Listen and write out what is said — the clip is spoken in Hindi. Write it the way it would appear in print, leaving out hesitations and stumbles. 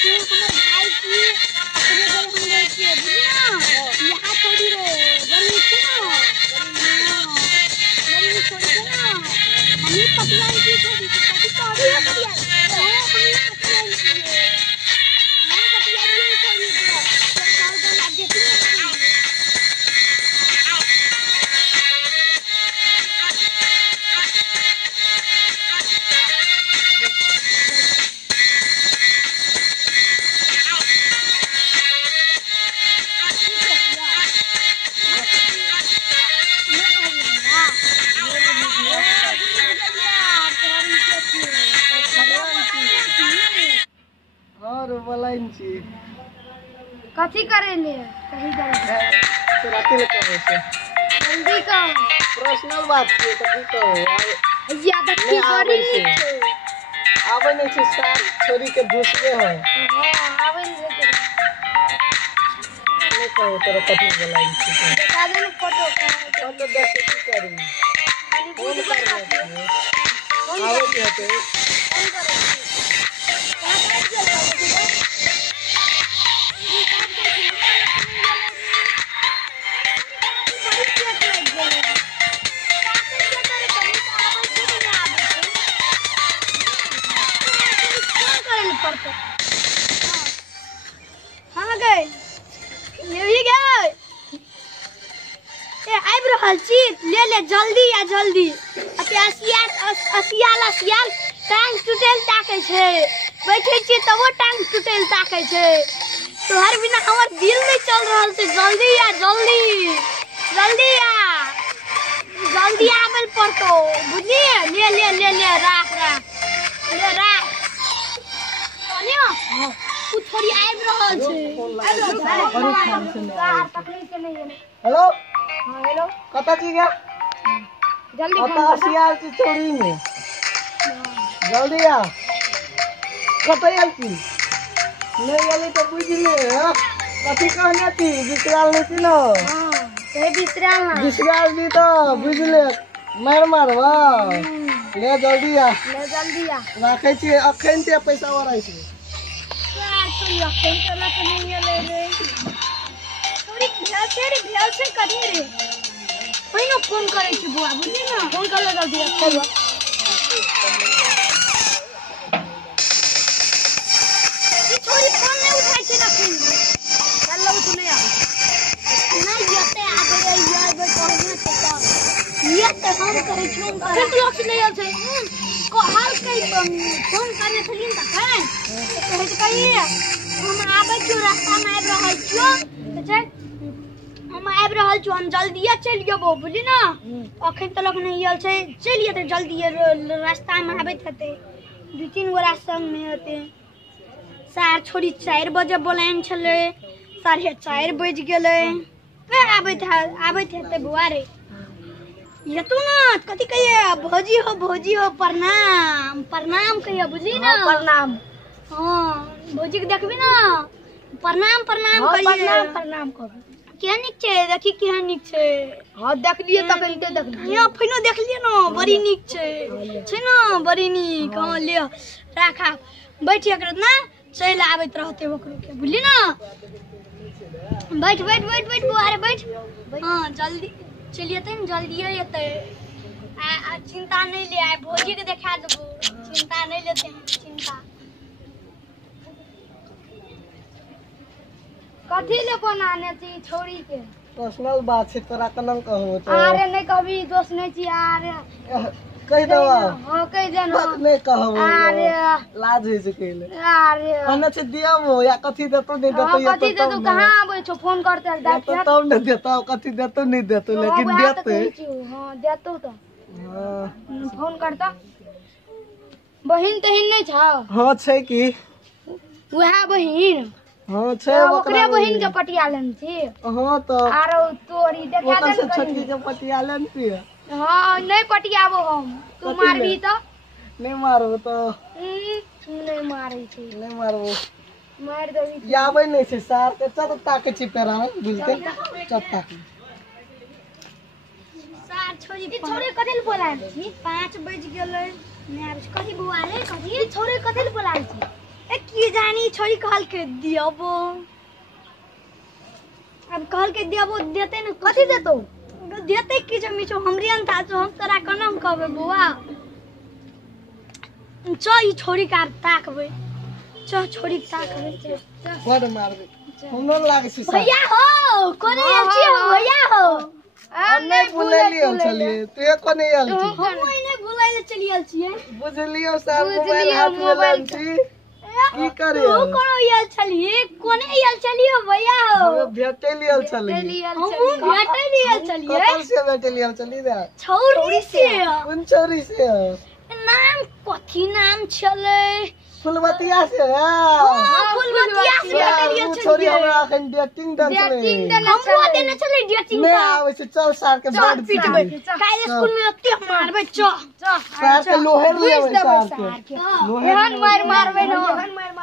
से हमर भाई की अपने घर हम गए थे बुझिया यहाँ छोड़ी रे बड़ी थी ना बड़ी छोड़ी थी ना हमें पतियाई की छोड़ी थी पति छोड़ी है पतियाई हमें पतियाई की हमें पतियाई की छोड़ी थी साल का लाग देती है कथी करेले कहीं करे तो रात में करे से जल्दी कर पर्सनल बात है तो की कहो या देखी करी आवे नहीं से सार छोरी के दूसरे हो हां आवे नहीं कहो तेरा कथी बोलाई छी बता दे फोटो फोटो देख के करी फोन कर आवे कहते फोन करे हाँ गए ये भी गए ए आइब्रो हलचीत ले ले जल्दी या जल्दी अते असियाल टांग टूटेल ताके छे बैठे छी तबो टांग टूटेल ताके छे तोहर बिना हमर दिल नहीं चल रहल छे जल्दी या जल्दी आबल पड़तो बुझली ले राख कनिया तू थोड़ी आइब रहल छे हेलो हां हेलो कता छी गया जल्दी आता सियाल की छोरी में जल्दी आ कता आल छी नहीं आली तो बुझ ले कथी कहने थी विश्राल नहीं थी ना हां ते विश्राल दी तो बुझ ले मारवा ले जल्दी आ राखे छी अखन ते पैसा वराई छी यार तो अखन चला के नहीं ले रे थोड़ी भेल से करी रे पहिनो फोन करे छी बुआ बुझी ना फोन कर ले जल्दी चलो ई छोरी फोन नहीं उठाई छे रखिन चल लो तू नहीं आ नहीं जते आबे कहने से ये तो हम करे छूम कर तू लक्ष्य नहीं आल छे को हाल कई फोन करने छलिन त है तो कहे कहिए हम आबे क्यों रास्ता में आब रहल छियो छै हम आब रहल छियो हम जल्दी चल जेबो बुझी ना अखन तक नहीं आल छै चलिए तो जल्दी रास्ता में आबैत हेते दू तीन गोरा संग में हेते सार छोड़ी 4 बजे बोलाइन छले 4:30 बज गेले वे आबैत हेते बुआ रे ये तो ना कथी कहिए भौजी हो प्रणाम कहिए बुझली ना प्रणाम हां भौजी के देखबी ना प्रणाम करिए प्रणाम कर के निक छे देखी केहन निक छे हां देख लिए तकनिते देख लिए हां फइनो देख लिए ना बड़ी निक छे ना बड़ी निक हां ले राखा बैठिए कर ना चल आबैत रहते ओकरो के बुझली ना बैठ बुआ रे बैठ हां जल्दी चलिए तो जल्दी येते चिंता नहीं ले आए भौजी के देखा देबो चिंता नहीं लेते हैं चिंता कथी ले बनाने थी छोरी के पर्सनल बात है तोरा कनम कहू तो अरे नहीं कभी दोस्त नहीं छी अरे कह दवा हां कह देना बात नहीं कहू अरे लाज है से कहले अरे कने से दियाबो या कथी देतो नहीं देतो या कथी देतो कहां आबै छो फोन करते तो तब नहीं देता कथी देतो नहीं देतो लेकिन देते हां देतो तो फोन करता बहिन तहिन नहीं छ हां छै की वहा बहिन हां छै ओकरे बहिन के पटियालन छी हां तो आरो तोरी देखा दे छटकी के पटियालन छी हां नहीं पटियाबो हम तू मारबी तो नहीं मारबो तो नहीं मारै छी नहीं मारबो मार देबी याबै नहीं छै सार के चत ताके छी पेरा बुझते चत ताके सार छोरी कथि ल बोलाय छी 5 बज गेलै मार कथि बुआ रे कथि छोरी कथि ल बोलाय छी की जानी छोरी कहल के दियबो अब कहल के दियबो देते न कथि देतो देते की जमीचो हमरी अंता जो हम तोरा कनम कहबे बुआ च ई छोरी का ताकबे च छोरी ताकबे बड़ मारबे हम न लागे छी भैया हो कोने आछी हो भैया हो हम नहीं बुलेलियो चलिए तू को नहीं आल छी हम नहीं बुलाइले चलियल छिए बुझलियो सब मोबाइल हाथ में लाल छी की करे तू करो याल चलिए कोने याल चलिए भैया हो हम भेटेलियल चलिए हम भेटेलियल चलिए कतल से भेटेलियल चली रे छौरी से कौन चोरी से नाम कथी नाम छले फुलवतिया से फुलवतिया से भेटेलियल छोरी चलिए हमरा अखन डेटिंग दन चले हमरो देने चले डेटिंग नहीं का आवे से चल सार के बड़ पीटबे काहे स्कूल में अत्ते मारबे च सार के लोहे लेवे सार के एहन मारबे न